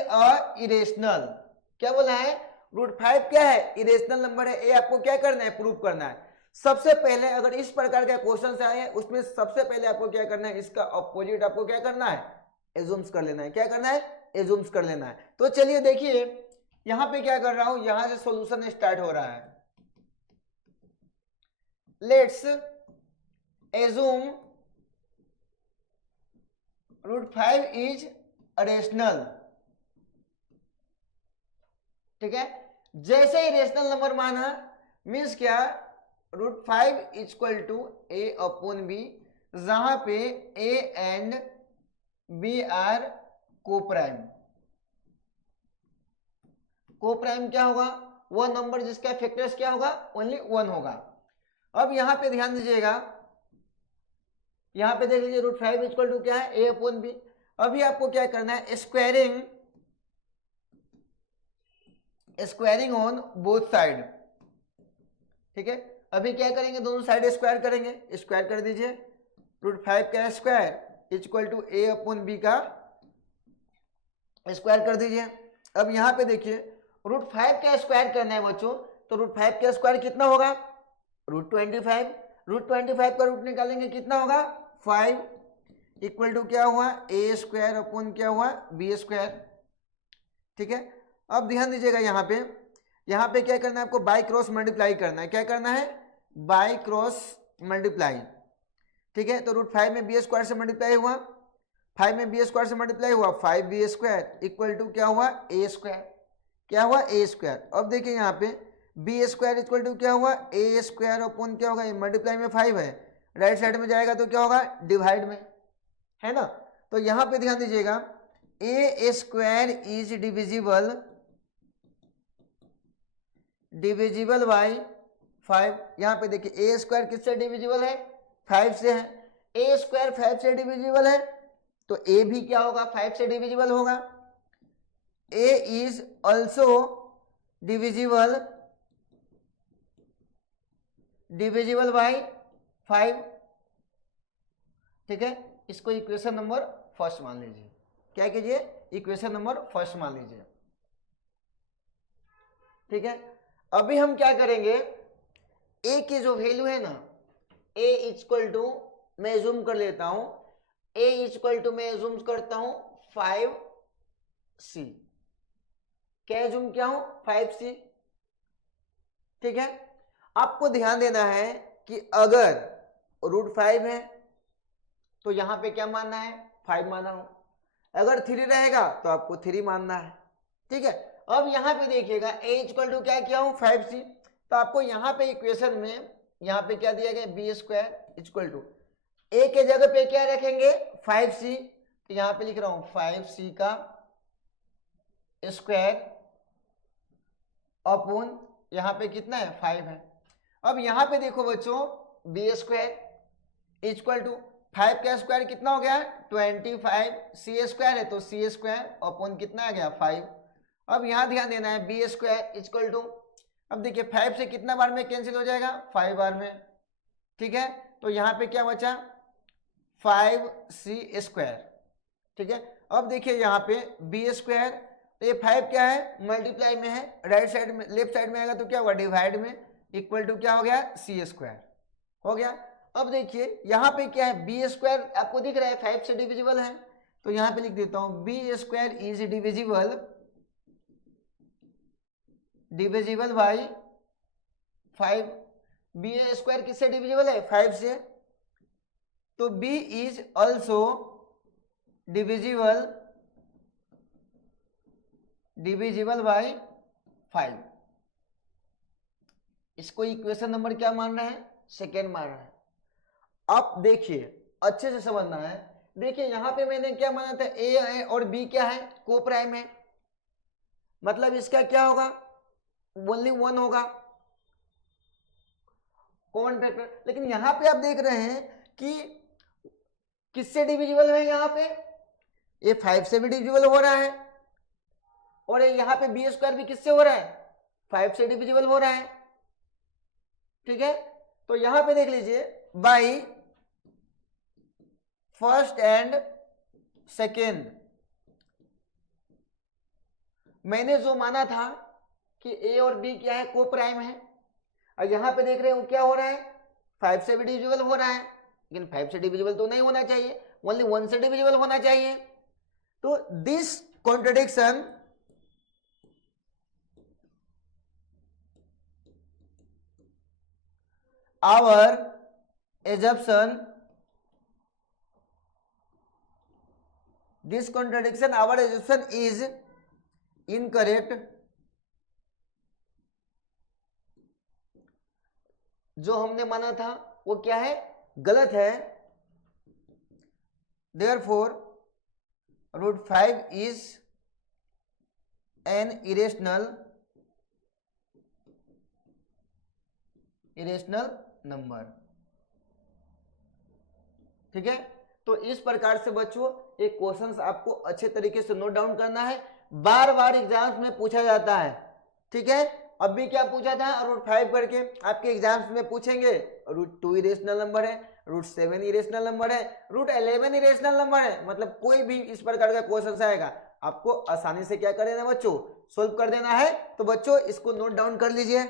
A irrational, क्या बोला है, √5 क्या है, इरेशनल नंबर है। ये आपको क्या करना है, प्रूव करना है। सबसे पहले अगर इस प्रकार का क्वेश्चन से आए उसमें सबसे पहले आपको क्या करना है, इसका अपोजिट आपको क्या करना है, एज्यूम्स कर लेना है। क्या करना है, एज्यूम्स कर लेना है। तो चलिए देखिए यहां पे क्या कर रहा हूं, यहां से सॉल्यूशन स्टार्ट हो रहा है। लेट्स एज्यूम √5 इज रेशनल, ठीक है। जैसे ही रेशनल नंबर माना मीन्स क्या, √5 equal to A upon B, जहां पे A and B are coprime. Coprime क्या होगा, वह नंबर जिसका फैक्टर्स क्या होगा, ओनली 1 होगा। अब यहां पे ध्यान दीजिएगा, यहां पे देख लीजिए √5 इक्वल टू क्या है, ए अपॉन बी। अभी आपको क्या करना है, स्क्वायरिंग ऑन बोथ साइड, ठीक है। अभी क्या करेंगे, दोनों साइड स्क्वायर करेंगे, स्क्वायर कर दीजिए। √5 का square equal to A upon B का स्क्वायर कर दीजिए। अब यहाँ पे देखिए √5 का स्क्वायर करना है बच्चों, तो √5 का स्क्वायर कितना होगा, √25। √25 का रूट निकालेंगे कितना होगा, 5 इक्वल टू क्या हुआ, ए स्क्वायर अपॉन क्या हुआ, बी स्क्वायर, ठीक है। अब ध्यान दीजिएगा यहाँ पे क्या करना है आपको, बाय क्रॉस मल्टीप्लाई करना है। क्या करना है, बाय क्रॉस मल्टीप्लाई, ठीक है। तो √5 में बी स्क्वायर से मल्टीप्लाई हुआ, 5 में बी स्क्वायर से मल्टीप्लाई हुआ, 5b स्क्वायर इक्वल टू क्या हुआ, ए स्क्वायर, क्या हुआ, ए स्क्वायर। अब देखिए यहाँ पे बी स्क्वायर इक्वल टू क्या हुआ, ए स्क्वायर अपॉन क्या होगा, मल्टीप्लाई में 5 है, राइट साइड में जाएगा तो क्या होगा, डिवाइड में, है ना। तो यहाँ पे ध्यान दीजिएगा, ए स्क्वायर इज डिविजिबल बाई 5। यहाँ पे देखिए ए स्क्वायर किससे डिविजिबल है, 5 से है। ए स्क्वायर 5 से डिविजिबल है तो ए भी क्या होगा, 5 से डिविजिबल होगा। ए इज ऑल्सो डिविजिबल बाय 5, ठीक है। इसको इक्वेशन नंबर फर्स्ट मान लीजिए। क्या कीजिए, इक्वेशन नंबर फर्स्ट मान लीजिए, ठीक है। अभी हम क्या करेंगे, ए की जो वैल्यू है ना, ए इक्वल टू, मैं एज्यूम कर लेता हूं, ए इक्वल टू मैं एज्यूम करता हूं 5c। क्या एज्यूम क्या हूं, 5c, ठीक है। आपको ध्यान देना है कि अगर √5 है तो यहां पे क्या मानना है, 5 माना हो। अगर 3 रहेगा तो आपको 3 मानना है, ठीक है। अब यहां पे देखिएगा a इक्वल टू क्या किया हूं, 5c, तो आपको यहां पे इक्वेशन में यहां पे क्या दिया गया, बी स्क्वायर इक्वल टू ए के जगह पे क्या रखेंगे, 5c, तो यहां पे लिख रहा हूं 5c का स्क्वायर अपॉन यहां पे कितना है, 5 है। अब यहां पे देखो बच्चों, बी स्क्वायर इक्वल टू 5 का स्क्वायर कितना हो गया, 25, सी स्क्वायर है तो सी स्क्वायर अपॉन कितना आ गया, 5। अब यहां ध्यान देना है, बी स्क्वायर इक्वल टू, अब देखिए 5 से कितना बार में कैंसिल हो जाएगा, 5 बार में, ठीक है। तो यहां पे क्या बचा, 5c स्क्वायर, ठीक है। अब देखिए यहाँ पे बी स्क्वायर, तो ये 5 क्या है, मल्टीप्लाई में है, राइट साइड में, लेफ्ट साइड में आएगा तो क्या होगा, डिवाइड में, इक्वल टू क्या हो गया, सी स्क्वायर हो गया। अब देखिए यहाँ पे क्या है, बी स्क्वायर आपको दिख रहा है 5 से डिविजिबल है, तो यहाँ पे लिख देता हूं B square is divisible by 5। B square किससे डिविजिबल है, 5 से, तो B is also divisible by 5। इसको इक्वेशन नंबर क्या मान रहे हैं, सेकेंड मान रहे हैं। आप देखिए अच्छे से समझना है, देखिए यहां पे मैंने क्या माना था, ए है और बी क्या है, को प्राइम है, मतलब इसका क्या होगा, ओनली 1 होगा कॉमन फैक्टर। लेकिन यहां पे आप देख रहे हैं कि किससे डिविजिबल है, यहां पे ये 5 से भी डिविजिबल हो रहा है, और यहां पे बी स्क्वायर भी किससे हो रहा है, 5 से डिविजिबल हो रहा है, ठीक है। तो यहां पे देख लीजिए, बाई फर्स्ट एंड सेकेंड मैंने जो माना था कि ए और बी क्या है, को प्राइम है, और यहाँ पे देख रहे हो क्या हो रहा है, 5 से भी डिविजिबल हो रहा है, लेकिन 5 से डिविजिबल तो नहीं होना चाहिए, ओनली 1 से डिविजिबल होना चाहिए। तो this contradiction our assumption, this contradiction our assumption is incorrect, जो हमने माना था वो क्या है, गलत है। therefore √5 is an irrational number. ठीक है, तो इस प्रकार से बच्चों एक क्वेश्चंस आपको अच्छे तरीके से नोट डाउन करना है, बार बार एग्जाम्स में पूछा जाता है। ठीक है, अब भी क्या पूछा था, √5 करके आपके एग्जाम्स में पूछेंगे, √2 इरेशनल नंबर है, √7 इरेशनल नंबर है, √11 इरेशनल नंबर है, मतलब कोई भी इस प्रकार का क्वेश्चन आएगा आपको आसानी से क्या कर देना बच्चों, सोल्व कर देना है। तो बच्चों इसको नोट डाउन कर लीजिए।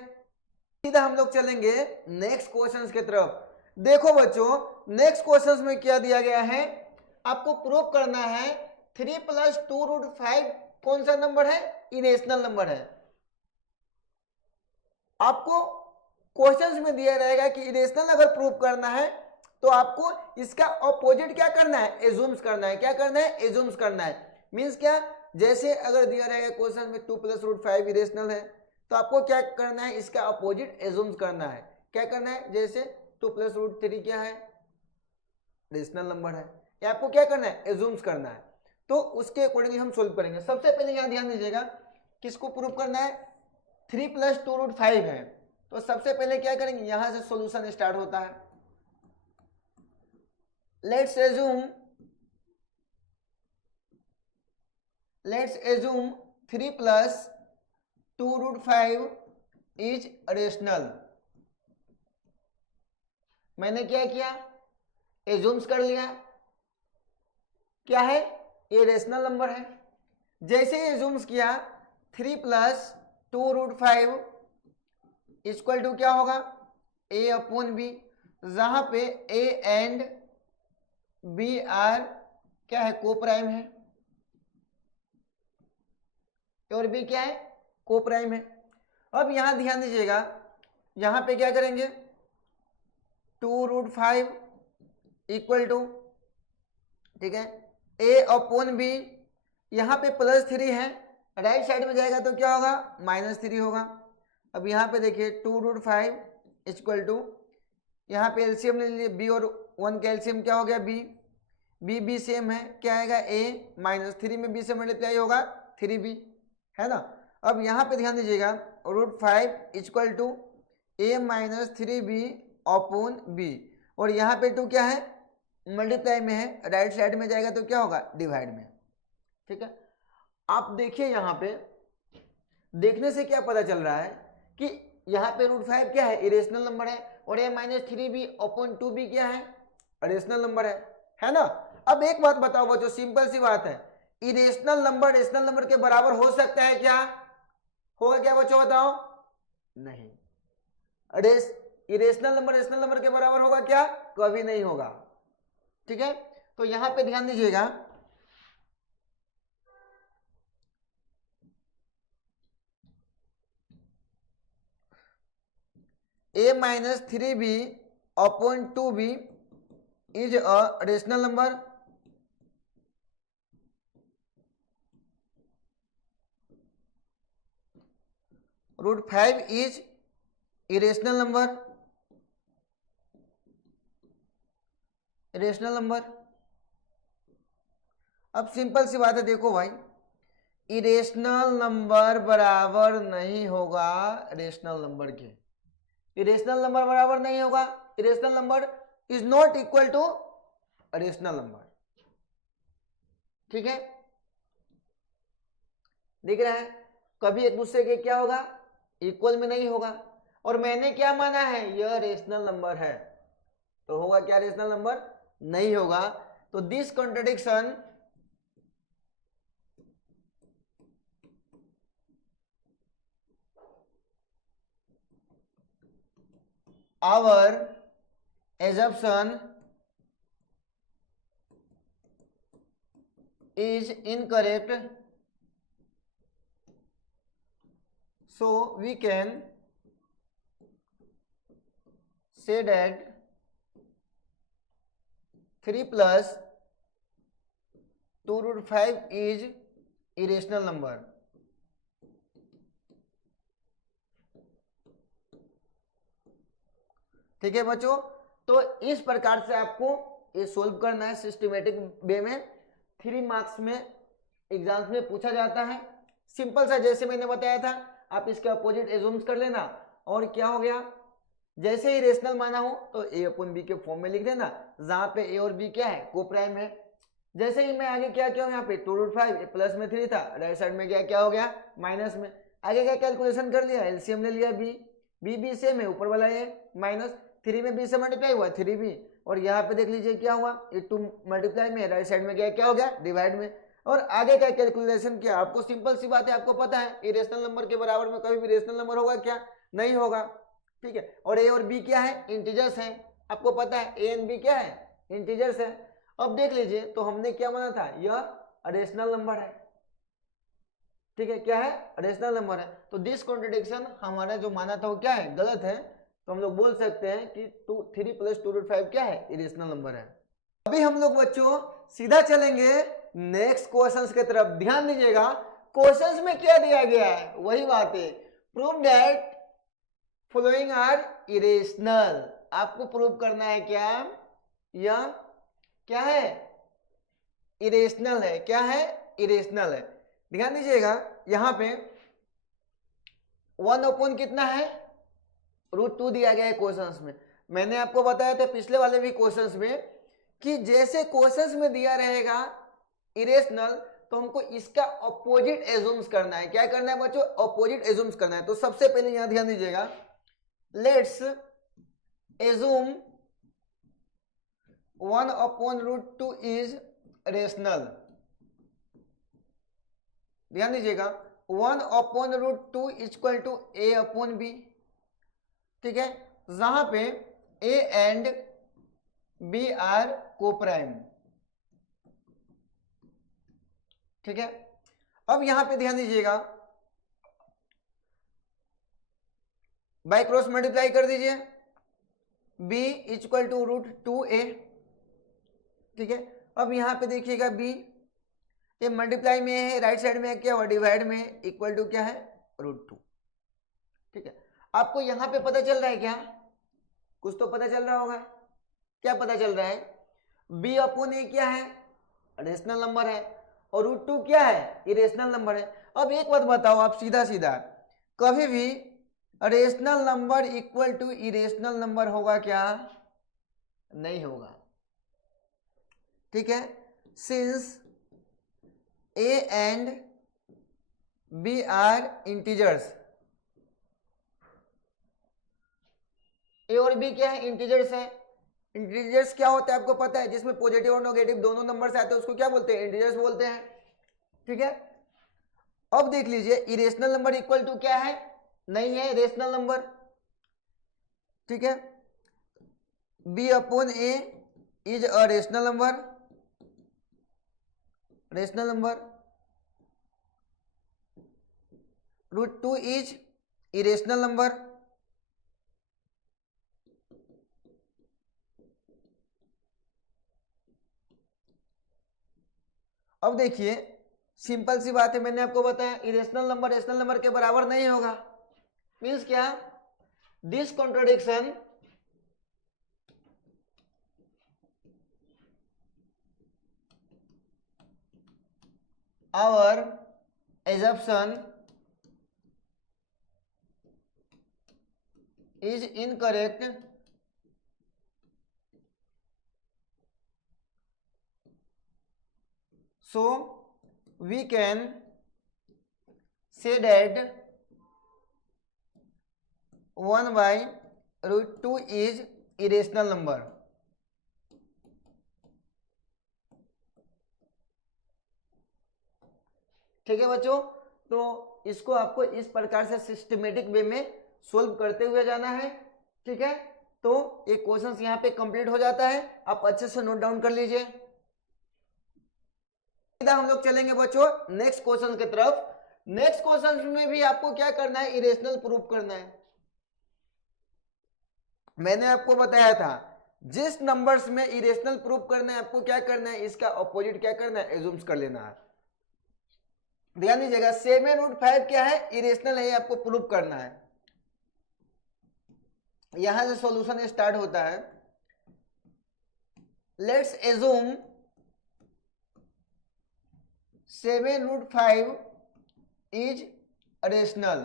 सीधा हम लोग चलेंगे नेक्स्ट क्वेश्चंस की तरफ। देखो बच्चों नेक्स्ट क्वेश्चंस में क्या दिया गया है, आपको प्रूव करना है 3 + 2 √5 कौन सा नंबर है, इरेशनल नंबर है। आपको क्वेश्चंस में दिया रहेगा कि इरेशनल अगर प्रूव करना है तो आपको इसका ऑपोजिट क्या करना है, एज्यूम्स करना है। क्या करना है, एज्यूम्स करना है। मींस क्या, जैसे अगर दिया रहेगा क्वेश्चन में 2 + √5 इरेशनल है तो आपको क्या करना है, इसका अपोजिट एज्यूम्स करना है। क्या करना है, जैसे 2 + √3 क्या है, रेशनल नंबर है, ये आपको क्या करना है, एज्यूम्स करना है। तो उसके अकॉर्डिंगली हम सोल्व करेंगे। सबसे पहले यहाँ ध्यान दीजिएगा, किसको प्रूव करना है, 3 + 2 √5 है। तो सबसे पहले क्या करेंगे, यहां से सॉल्यूशन स्टार्ट होता है। Let's assume 3 + 2 √5 is rational. मैंने क्या किया, एज्यूम्स कर लिया, क्या है, ये रेशनल नंबर है। जैसे एज्यूम्स किया 3 + 2 √5 इक्वल टू क्या होगा, a/b, जहां पे a एंड b आर क्या है, को प्राइम है, और b क्या है, को प्राइम है। अब यहां ध्यान दीजिएगा, यहां पे क्या करेंगे, 2 √5 इक्वल टू, ठीक है, a/b, यहां पे +3 है, राइट साइड में जाएगा तो क्या होगा, -3 होगा। अब यहाँ पे देखिए 2 √5 इक्वल टू, यहाँ पे एलसीएम ले लीजिए, b और 1 का एलसीएम क्या हो गया, b सेम है, क्या आएगा, a, -3 में b से मल्टीप्लाई होगा 3b, है ना। अब यहाँ पे ध्यान दीजिएगा, √5 इक्वल टू a -3b/b, और यहाँ पे 2 क्या है, मल्टीप्लाई में है, राइट साइड में जाएगा तो क्या होगा, डिवाइड में। ठीक है, आप देखिए यहाँ पे देखने से क्या पता चल रहा है कि यहाँ पे √5 क्या है, इरेशनल नंबर है, और a -3b/2b क्या है, रेशनल नंबर है ना। अब एक बात बताओ बच्चों, सिंपल सी बात है, इरेशनल नंबर रेशनल नंबर के बराबर हो सकता है क्या, होगा क्या बच्चों बताओ, नहीं। इरेशनल नंबर रेशनल नंबर के बराबर होगा क्या, कभी नहीं होगा। ठीक है, तो यहां पे ध्यान दीजिएगा, a -3b/2b is a rational number, √5 is irrational number, rational number. अब सिंपल सी बात है, देखो भाई, इरेशनल नंबर बराबर नहीं होगा रेशनल नंबर के, इरेशनल नंबर बराबर नहीं होगा, irrational number is not equal to rational number. ठीक है, दिख रहा है, कभी एक दूसरे के क्या होगा, इक्वल में नहीं होगा। और मैंने क्या माना है, यह रेशनल नंबर है, तो होगा क्या, रेशनल नंबर नहीं होगा। तो this contradiction our assumption is incorrect, so we can say that 3 plus 2 root 5 is irrational number. ठीक है बच्चों, तो इस प्रकार से आपको ये सोल्व करना है सिस्टमेटिक वे में। 3 मार्क्स में एग्जाम्स में पूछा जाता है। सिंपल सा जैसे मैंने बताया था, आप इसके अपोजिट एज्यूम्स कर लेना और क्या हो गया, जैसे ही रेशनल माना हो तो ए अपन बी के फॉर्म में लिख देना, जहां पे ए और बी क्या है, को प्राइम है। जैसे ही मैं आगे क्या किया, यहाँ पे 2 रूट 5 प्लस में 3 था, राइट साइड में क्या हो गया, माइनस में। आगे क्या कैलकुलेशन कर लिया, एलसीएम ले लिया, बी सेम है, ऊपर वाला ए माइनस 3 में बी से मल्टीप्लाई हुआ 3b, और यहाँ पे देख लीजिए क्या हुआ, ये 2 मल्टीप्लाई में, राइट साइड में क्या हो गया, डिवाइड में। और आगे क्या कैलकुलेशन किया, आपको सिंपल सी बात है, आपको पता है इरेशनल नंबर के बराबर में कभी भी रेशनल नंबर होगा क्या, नहीं होगा। ठीक है, और ए और बी क्या है, इंटीजर्स हैं, आपको पता है ए एंड बी क्या है, इंटीजर्स है। अब देख लीजिए, तो हमने क्या माना था, यह रेशनल नंबर है। ठीक है, क्या है, रेशनल नंबर है। तो दिस कॉन्ट्रडिक्शन हमारा जो माना था वो क्या है, गलत है। तो हम लोग बोल सकते हैं कि 3 प्लस 2 रूट 5 क्या है, इरेशनल नंबर है। अभी हम लोग बच्चों सीधा चलेंगे नेक्स्ट क्वेश्चंस की तरफ। ध्यान दीजिएगा, क्वेश्चंस में क्या दिया गया है, वही बात है, prove that following are irrational. आपको प्रूव करना है क्या, यह क्या है, इरेशनल है। क्या है, इरेशनल है। ध्यान दीजिएगा, यहां पे 1 अपॉन कितना है, √2 दिया गया है क्वेश्चंस में। मैंने आपको बताया था पिछले वाले भी क्वेश्चंस में कि जैसे क्वेश्चंस में दिया रहेगा इरेशनल, तो हमको इसका अपोजिट एज्यूम्स करना है। क्या करना है बच्चों, अपोजिट एज्यूम्स करना है। तो सबसे पहले यहां ध्यान दीजिएगा, let's assume 1 upon √2 is rational. ध्यान दीजिएगा, 1 upon √2 equal to A upon B. ठीक है, जहां पे A and B are coprime. ठीक है, अब यहां पे ध्यान दीजिएगा, बाय क्रॉस मल्टीप्लाई कर दीजिए, b इक्वल टू √2a। ठीक है, अब यहां पे देखिएगा b, ये मल्टीप्लाई में है, राइट साइड में क्या हुआ, डिवाइड में, इक्वल टू क्या है, √2। ठीक है, आपको यहां पे पता चल रहा है क्या, कुछ तो पता चल रहा होगा। क्या पता चल रहा है, b अपॉन ए क्या है, रेशनल नंबर है, और √2 क्या है, इरेशनल नंबर है। अब एक बात बताओ आप सीधा सीधा, कभी भी rational number equal to irrational number होगा क्या, नहीं होगा। ठीक है, since a and b are integers, a और b क्या है, इंटीजर्स है। इंटीजर्स क्या होता है आपको पता है, जिसमें पॉजिटिव और नेगेटिव दोनों नंबर आते हैं उसको क्या बोलते हैं, इंटीजर्स बोलते हैं। ठीक है, अब देख लीजिए, इरेशनल नंबर इक्वल टू क्या है, नहीं है रेशनल नंबर। ठीक है, b upon a is a rational number, rational number, √2 is irrational number. अब देखिए, सिंपल सी बात है, मैंने आपको बताया इरेशनल नंबर रेशनल नंबर के बराबर नहीं होगा। मीन्स क्या, this contradiction our assumption is incorrect, so we can say that 1 by √2 is irrational number। ठीक है बच्चों, तो इसको आपको इस प्रकार से सिस्टमेटिक वे में सोल्व करते हुए जाना है। ठीक है, तो एक क्वेश्चन यहाँ पे कंप्लीट हो जाता है, आप अच्छे से नोट डाउन कर लीजिए। सीधा हम लोग चलेंगे बच्चों नेक्स्ट क्वेश्चन की तरफ। नेक्स्ट क्वेश्चन में भी आपको क्या करना है, इरेशनल प्रूफ करना है। मैंने आपको बताया था जिस नंबर्स में इरेशनल प्रूफ करना है आपको क्या करना है, इसका अपोजिट क्या करना है, एज्यूम्स कर लेना है। ध्यान दीजिएगा 7√5 क्या है, इरेशनल है, आपको प्रूफ करना है। यहां से सॉल्यूशन स्टार्ट होता है। Let's assume 7√5 is rational.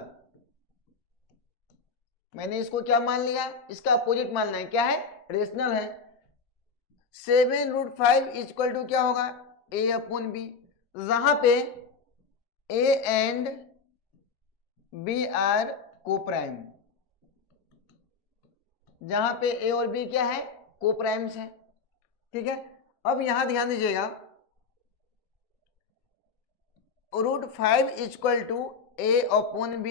मैंने इसको क्या मान लिया, इसका अपोजिट मानना है, क्या है, रेशनल है। 7√5 इक्वल टू क्या होगा, a/b, जहां पे a and b are coprime, जहां पे a और b क्या है, कोप्राइम्स है। ठीक है, अब यहां ध्यान दीजिएगा √5 इक्वल टू a/b,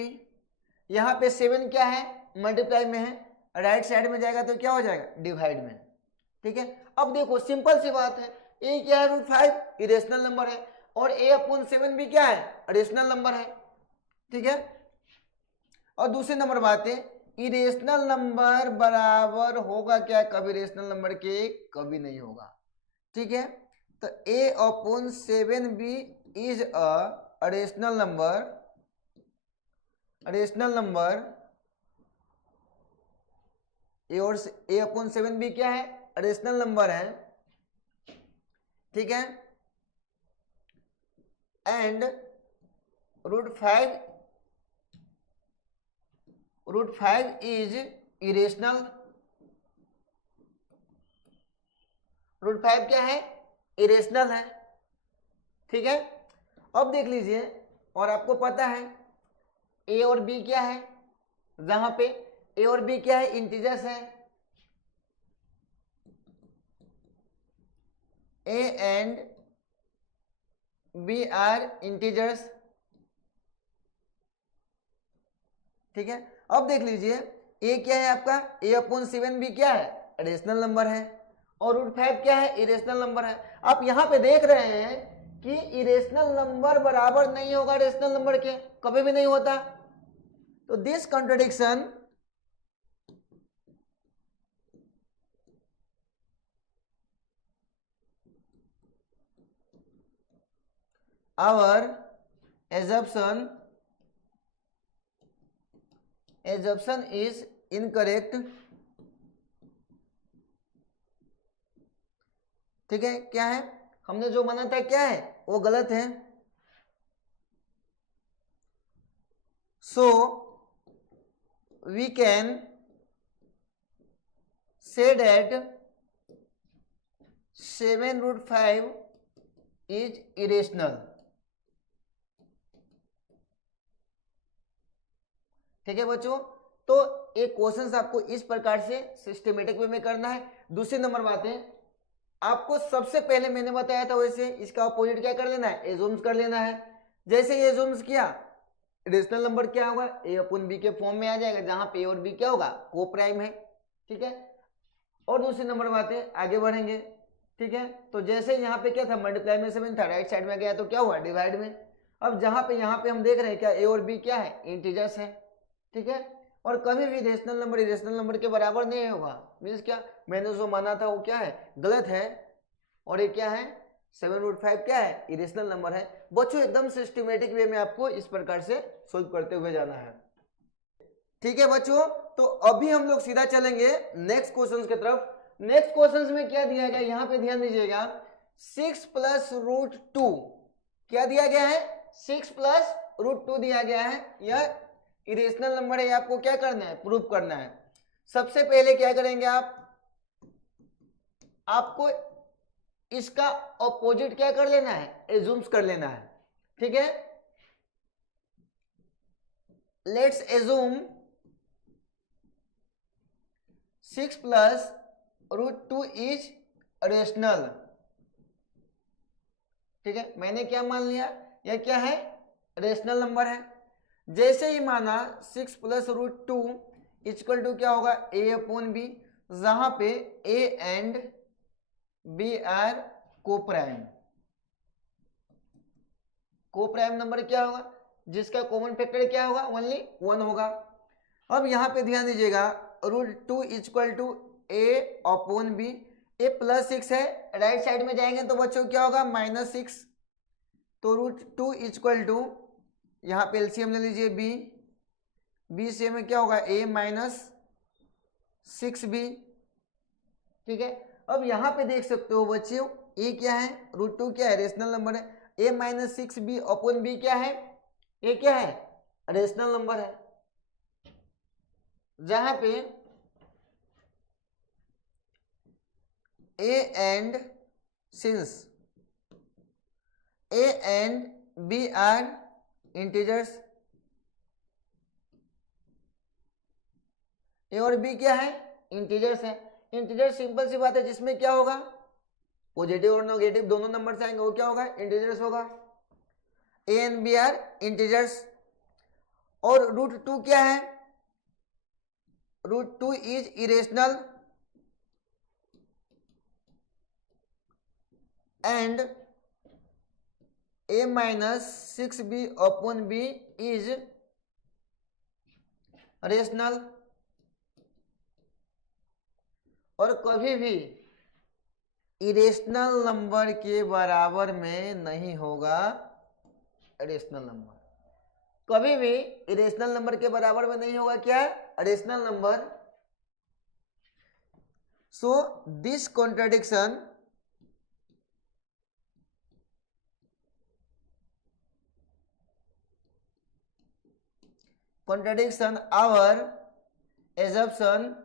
यहां पे 7 क्या है, मल्टीप्लाई में है, राइट साइड में जाएगा तो क्या हो जाएगा, डिवाइड में। ठीक है, अब देखो सिंपल सी बात है, a क्या है, √5 इरेशनल नंबर है, और a/7 भी क्या है, रेशनल नंबर है। ठीक है, और दूसरी नंबर बात है, इरेशनल नंबर बराबर होगा क्या, कभी रेशनल नंबर के, कभी नहीं होगा। ठीक है, तो a/7 भी is a rational number, rational number, a/7 भी क्या है, रेशनल नंबर है। ठीक है, एंड √5 इज इरेशनल। √5 क्या है, इरेशनल है। ठीक है, अब देख लीजिए, और आपको पता है a और b क्या है, जहां पे a और b क्या है, इंटीजर्स है, a and b are integers. ठीक है, अब देख लीजिए a क्या है आपका, a/7 भी क्या है, रेशनल नंबर है, और √5 क्या है, इरेशनल नंबर है। आप यहां पे देख रहे हैं कि इरेशनल नंबर बराबर नहीं होगा रेशनल नंबर के, कभी भी नहीं होता। तो this contradiction our assumption is incorrect। ठीक है, क्या है, हमने जो माना था क्या है, वो गलत है। So we can say that 7√5 is irrational. ठीक है बच्चों, तो एक क्वेश्चन आपको इस प्रकार से सिस्टमेटिक वे में करना है। दूसरी नंबर बात है, आपको सबसे पहले मैंने बताया था वैसे इसका अपोजिट क्या कर लेना है, एज्यूम्स कर लेना है। जैसे ये एज्यूम्स किया, रेशनल नंबर क्या होगा, a/b के फॉर्म में आ जाएगा, जहां पे a और b क्या होगा, को प्राइम है। ठीक है, और दूसरी नंबर बात है, आगे बढ़ेंगे। ठीक है, तो जैसे यहाँ पे क्या था, मल्टीप्लाई में 7 था, राइट साइड में गया तो क्या हुआ, डिवाइड में। अब जहां पे यहाँ पे हम देख रहे हैं क्या, a और b क्या है, इंटीजर्स है। ठीक है, और कभी भी रेशनल नंबर इरेशनल नंबर के बराबर नहीं होगा। मीन्स क्या, मैंने जो माना था वो क्या है, गलत है, और ये क्या है, 7√5 क्या है, इरेशनल नंबर है। बच्चों एकदम सिस्टमेटिक वे में आपको इस प्रकार से सोल्व करते हुए जाना है। ठीक है बच्चों, तो अभी हम लोग सीधा चलेंगे नेक्स्ट क्वेश्चन की तरफ। नेक्स्ट क्वेश्चन में क्या दिया गया, यहाँ पे ध्यान दीजिएगा, 6 + √2 क्या दिया गया है, 6 + √2 दिया गया है। यह इरेशनल नंबर है, आपको क्या करना है, प्रूफ करना है। सबसे पहले क्या करेंगे आपको इसका ऑपोजिट क्या कर लेना है, एज्यूम्स कर लेना है। ठीक है, लेट्स एज्यूम 6 + √2 इज रेशनल। ठीक है, मैंने क्या मान लिया, यह क्या है, रेशनल नंबर है। जैसे ही माना 6 + √2 इक्वल टू क्या होगा, a/b, जहां पे A and B are coprime. Coprime number क्या होगा? जिसका कॉमन फैक्टर क्या होगा? ओनली 1 होगा। अब यहां पे ध्यान दीजिएगा, root 2 equal to A upon B. A plus 6 है, राइट साइड में जाएंगे तो बच्चों क्या होगा? -6। तो रूट 2 इक्वल टू, यहाँ पे एलसीएम ले लीजिए बी, बी से में क्या होगा? a -6b। ठीक है, अब यहाँ पे देख सकते हो बच्चों, a क्या है? रूट 2 क्या है? रेशनल नंबर है। a -6b अपॉन b क्या है? a क्या है? रेशनल नंबर है। जहां पे a and since a and b are integers, A और बी क्या है? इंटीजर्स है। इंटीजर सिंपल सी बात है, जिसमें क्या होगा? पॉजिटिव और नेगेटिव दोनों नंबर आएंगे, वो क्या होगा? इंटीजर्स होगा। A and B are integers. और रूट 2 क्या है? Root 2 is irrational and a -6b upon b is rational. और कभी भी इरेशनल नंबर के बराबर में नहीं होगा रेशनल नंबर। कभी भी इरेशनल नंबर के बराबर में नहीं होगा क्या? Rational number. So this contradiction our assumption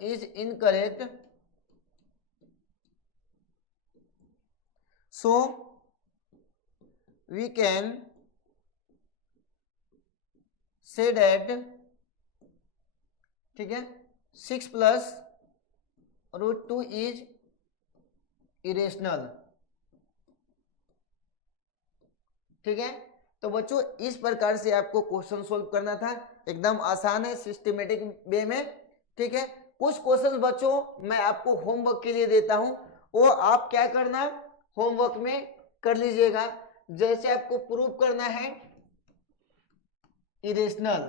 is incorrect. So we can say that, ठीक है, 6 प्लस रूट 2 इज इरेशनल। ठीक है, तो बच्चों इस प्रकार से आपको क्वेश्चन सोल्व करना था। एकदम आसान है, सिस्टमेटिक वे में। ठीक है, कुछ क्वेश्चन बच्चों मैं आपको होमवर्क के लिए देता हूं, वो आप क्या करना? होमवर्क में कर लीजिएगा। जैसे आपको प्रूव करना है इरेशनल,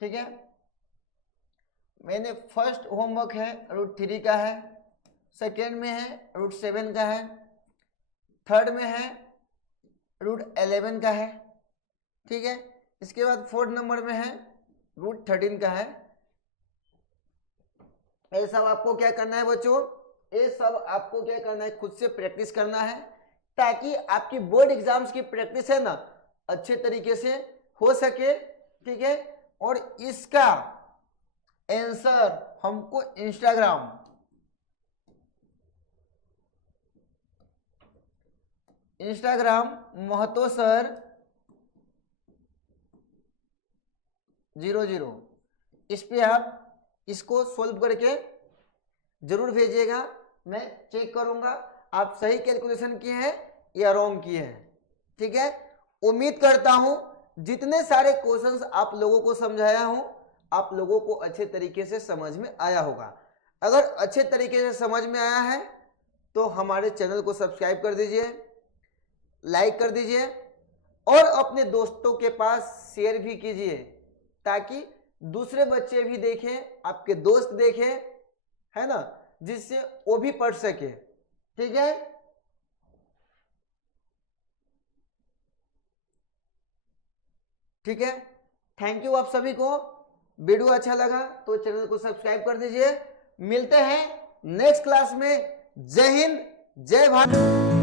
ठीक है, मैंने फर्स्ट होमवर्क है रूट 3 का है, सेकेंड में है रूट 7 का है, थर्ड में है रूट 11 का है। ठीक है, इसके बाद फोर्थ नंबर में है रूट 13 का है। ये सब आपको क्या करना है बच्चों? ये सब आपको क्या करना है? खुद से प्रैक्टिस करना है, ताकि आपकी बोर्ड एग्जाम्स की प्रैक्टिस है ना अच्छे तरीके से हो सके। ठीक है, और इसका आंसर हमको इंस्टाग्राम महतो सर 00 इस पे आप इसको सोल्व करके जरूर भेजिएगा। मैं चेक करूंगा आप सही कैलकुलेशन किए हैं या रॉन्ग किए हैं। ठीक है, उम्मीद करता हूं जितने सारे क्वेश्चंस आप लोगों को समझाया हूं, आप लोगों को अच्छे तरीके से समझ में आया होगा। अगर अच्छे तरीके से समझ में आया है तो हमारे चैनल को सब्सक्राइब कर दीजिए, लाइक कर दीजिए और अपने दोस्तों के पास शेयर भी कीजिए, ताकि दूसरे बच्चे भी देखें, आपके दोस्त देखें, है ना, जिससे वो भी पढ़ सके। ठीक है, ठीक है, थैंक यू आप सभी को। वीडियो अच्छा लगा तो चैनल को सब्सक्राइब कर दीजिए। मिलते हैं नेक्स्ट क्लास में। जय हिंद, जय भारत।